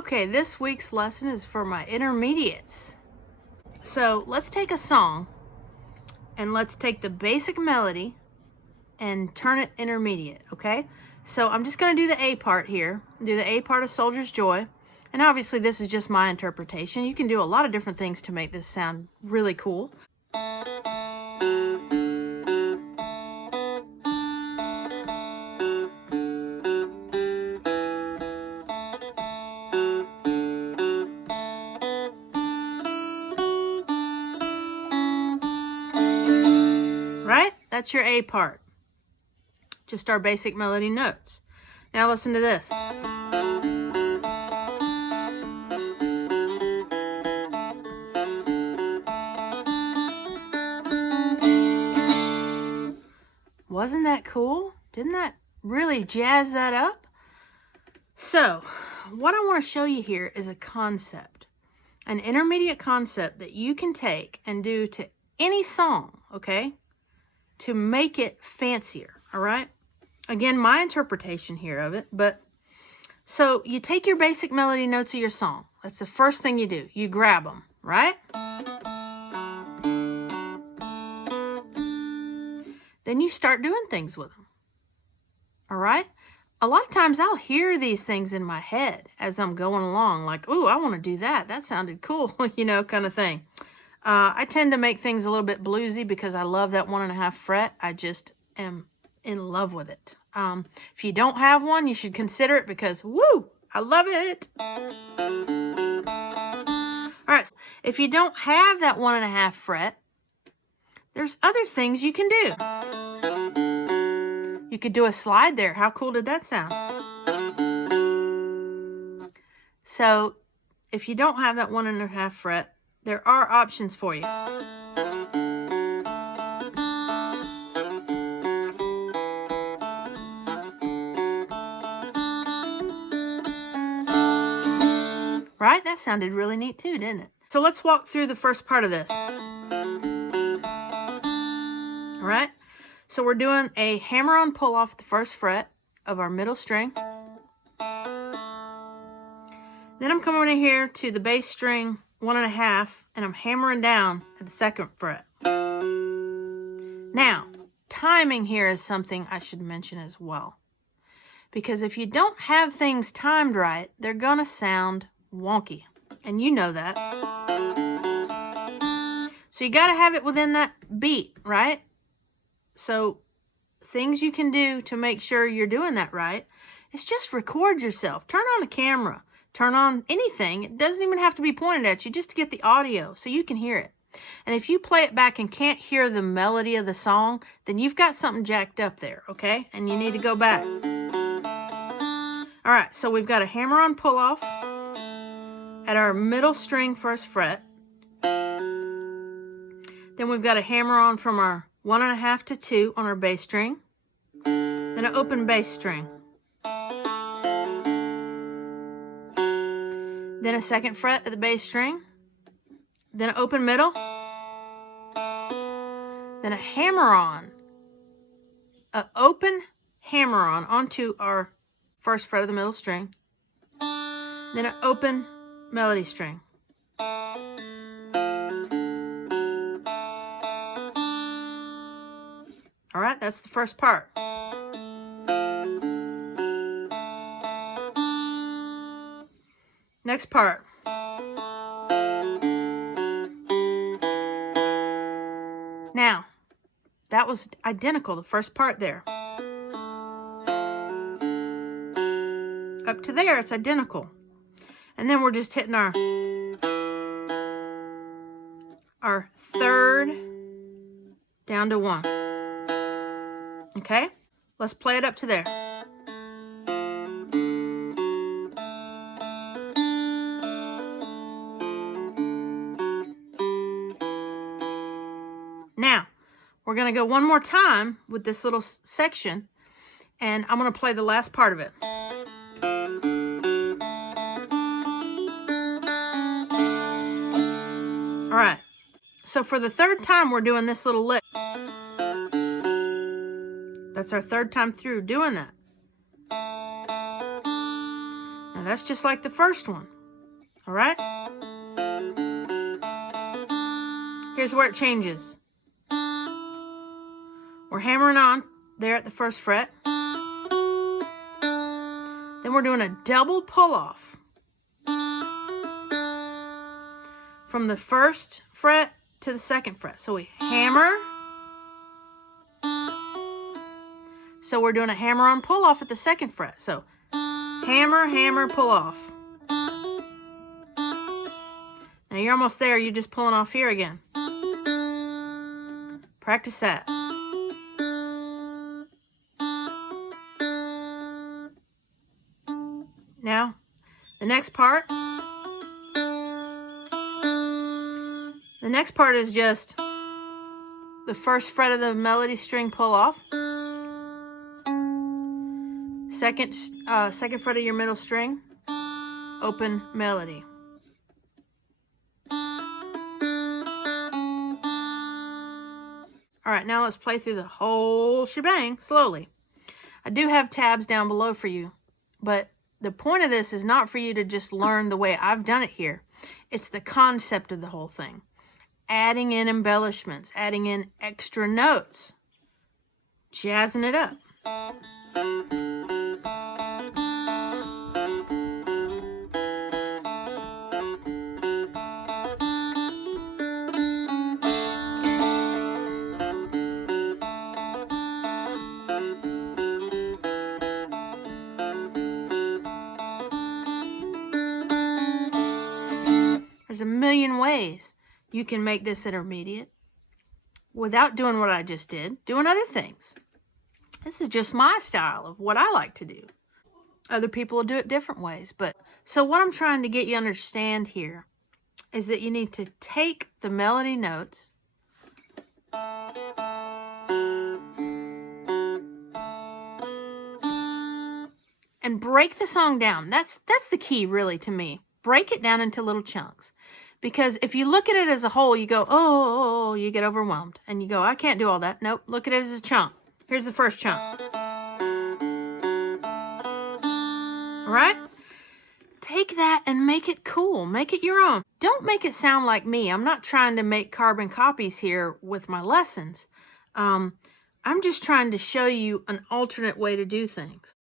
Okay, this week's lesson is for my intermediates. So let's take a song and let's take the basic melody and turn it intermediate, okay? So I'm just gonna do the A part here, do the A part of Soldier's Joy. And obviously this is just my interpretation. You can do a lot of different things to make this sound really cool. Right? That's your A part. Just our basic melody notes. Now listen to this. Wasn't that cool? Didn't that really jazz that up? So, what I want to show you here is a concept, an intermediate concept that you can take and do to any song, okay, to make it fancier, all right? Again, my interpretation here of it, but so you take your basic melody notes of your song. That's the first thing you do. You grab them, right? Then you start doing things with them, all right? A lot of times I'll hear these things in my head as I'm going along, like, ooh, I want to do that. That sounded cool, you know, kind of thing. I tend to make things a little bit bluesy because I love that 1.5 fret. I just am in love with it. If you don't have one, you should consider it because, woo, I love it. All right, if you don't have that 1.5 fret, there's other things you can do. You could do a slide there. How cool did that sound? So if you don't have that 1.5 fret, there are options for you. Right? That sounded really neat too, didn't it? So let's walk through the first part of this. All right? So we're doing a hammer-on pull off the first fret of our middle string. Then I'm coming in here to the bass string 1.5, and I'm hammering down at the second fret. Now, timing here is something I should mention as well. Because if you don't have things timed right, they're gonna sound wonky. And you know that. So you gotta have it within that beat, right? So things you can do to make sure you're doing that right is just record yourself. Turn on a camera. Turn on anything. It doesn't even have to be pointed at you, just to get the audio so you can hear it. And if you play it back and can't hear the melody of the song, then you've got something jacked up there, okay? And you need to go back. All right, so we've got a hammer-on pull-off at our middle string first fret. Then we've got a hammer-on from our 1.5 to 2 on our bass string. Then an open bass string. Then a second fret at the bass string. Then an open middle. Then a hammer-on. An open hammer-on onto our first fret of the middle string. Then an open melody string. All right, that's the first part. Next part. Now, that was identical, the first part there. Up to there, it's identical. And then we're just hitting our third down to 1. Okay? Let's play it up to there. Now, we're going to go one more time with this little section, and I'm going to play the last part of it. All right. So for the third time, we're doing this little lick. That's our third time through doing that. Now that's just like the first one. All right? Here's where it changes. We're hammering on there at the first fret. Then we're doing a double pull off from the first fret to the second fret. So we hammer. So we're doing a hammer on pull off at the second fret. So hammer, hammer, pull off. Now you're almost there. You're just pulling off here again. Practice that. Now, the next part. The next part is just the first fret of the melody string pull off. Second fret of your middle string, open melody. All right, now let's play through the whole shebang slowly. I do have tabs down below for you, but the point of this is not for you to just learn the way I've done it here. It's the concept of the whole thing. Adding in embellishments, adding in extra notes, jazzing it up. There's a million ways you can make this intermediate without doing what I just did, doing other things. This is just my style of what I like to do. Other people will do it different ways. But so what I'm trying to get you to understand here is that you need to take the melody notes and break the song down. That's the key, really, to me. Break it down into little chunks. Because if you look at it as a whole, you go, oh, you get overwhelmed. And you go, I can't do all that. Nope, look at it as a chunk. Here's the first chunk. All right? Take that and make it cool. Make it your own. Don't make it sound like me. I'm not trying to make carbon copies here with my lessons. I'm just trying to show you an alternate way to do things.